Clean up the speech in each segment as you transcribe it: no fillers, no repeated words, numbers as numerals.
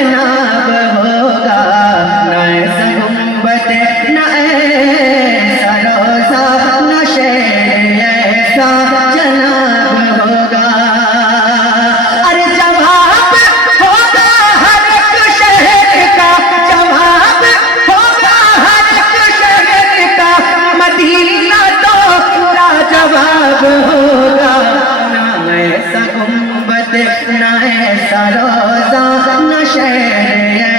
जनाब होगा, न ऐसा गुंबद न ऐसा रोजा न शहर ऐसा जनाब होगा। अरे जवाब होगा हर एक शहर का, जवाब होगा हर एक शहर का, मदीना तो जवाब होगा। ना ऐसा गुंबद न ऐसा रोजा न शहर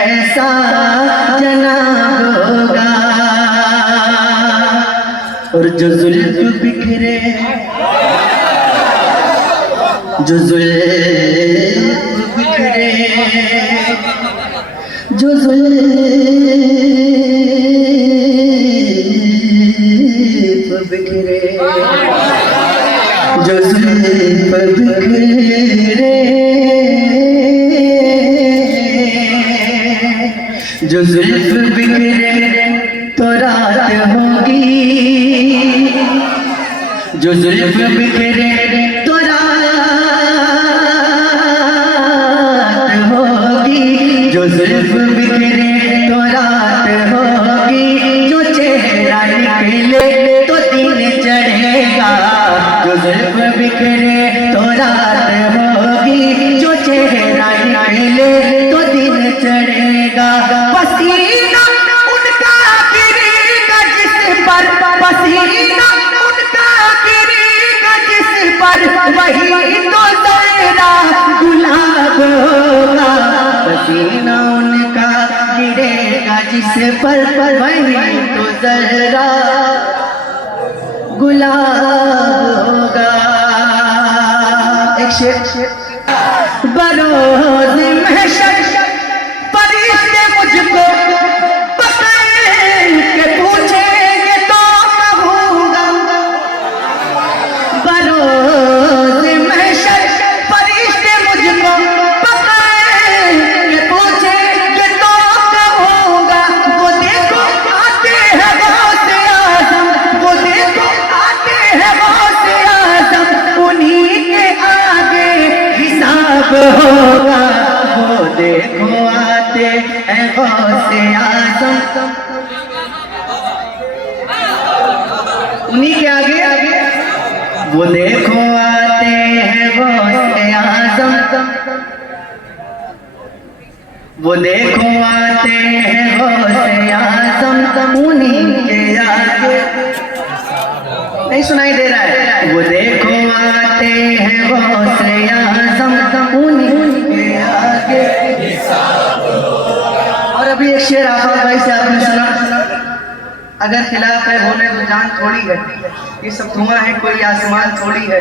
ऐसा जनाब होगा। और जो जुल्फ बिखरे, जो जुल्फ बिखरे, जो जुल्फ बिखरे, जो जुल्फ बिखरे, जो जुल्फ बिखरे तो रात होगी, जो जुल्फ बिखरे तो रात होगी, जो जुल्फ बिखरे तो रात होगी, जो चेहरा निकले तो दिन चढ़ेगा, जो जुल्फ बिखरे तो रात होगी, जो चेहरा निकले तो दिन चढ़ेगा। पसीना उनका गिरेगा जिस पर, पसीना उनका गिरेगा जिस पर, वही तो जरा गुलाब होगा। पसीना उनका गिरेगा जिस पर, वही तो जरा गुलाब होगा। एक शेर, बरोज़ महशर फरिश्ते मुझको पकड़ के पूछेंगे तो कहूँगा, बरोज़ महशर फरिश्ते मुझको पकड़ के पूछेंगे तो कहूँगा। वो देखो आते हैं गौसे आज़म, वो देखो आते हैं गौसे आज़म, उन्हीं के आगे हिसाब होगा। वो देखो आते हैं गौसे आज़म, उन्हीं के आगे, वो देखो आते हैं गौसे आज़म, वो देखो आते हैं गौसे आज़म, उन्हीं के आगे। नहीं सुनाई दे रहा है? वो देखो आते हैं गौसे आज़म, उन्हीं के आगे। और अभी एक शेर आफा भाई से आपने सुना, अगर खिलाफ है बोले तो जान थोड़ी है, ये सब धुआं है कोई आसमान थोड़ी है,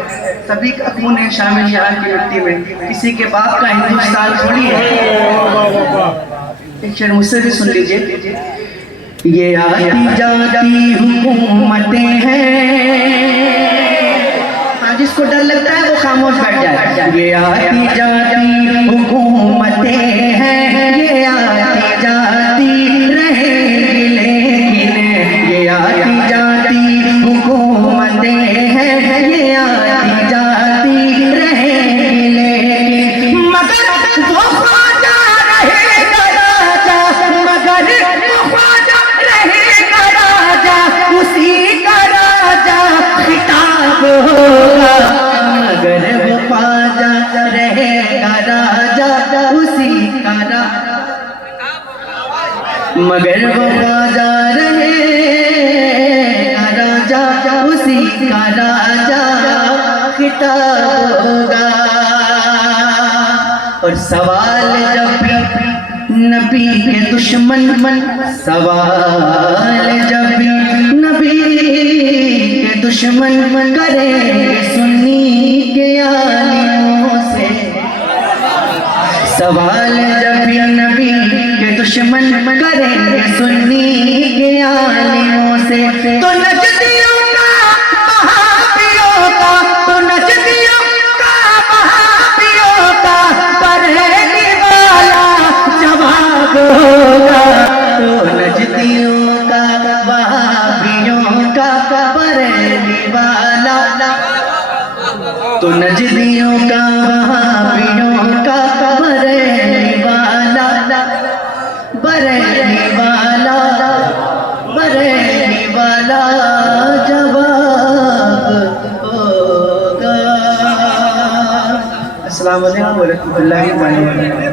सभी का खून है शामिल यहाँ की मिट्टी में, किसी के बाप का हिंदुस्तान थोड़ी है। एक शेर मुझसे भी सुन लीजिए। ये आती जाती हुकूमतें हैं, जिसको डर लगता है वो खामोश बैठ जाए। ये आती जाती हुकूमतें हैं, ये आती जाती रहेंगी लेकिन, ये आती जाती हुकूमतें हैं, ये आती जाती रहेंगी लेकिन, मगर वो ख्वाजा रहेगा राजा, मगर वो ख्वाजा रहेगा राजा, उसी का राजा खिताब होगा। मगर वो ख्वाजा रहेगा राजा, उसी का राजा, मगर वो ख्वाजा रहेगा राजा, उसी का राजा खिताब होगा। और सवाल जब भी नबी के दुश्मन, सवाल जब भी नबी के दुश्मन करेंगे सुन्नी के आलिमों से, सवाल जब भी नबी के दुश्मन करेंगे सुन्नी के आलिमों से, तो नजदियों का वहाबियों का, तो नजदियों का वहाबियों का पढ़ने वाला जवाब होगा। तो नजदियों का वहाबियों का पढ़ने वाला, तो नजदियों का वहाबियों का पढ़ने वाला अस्सलाम वालेकुम व रहमतुल्लाहि व बरकातहू।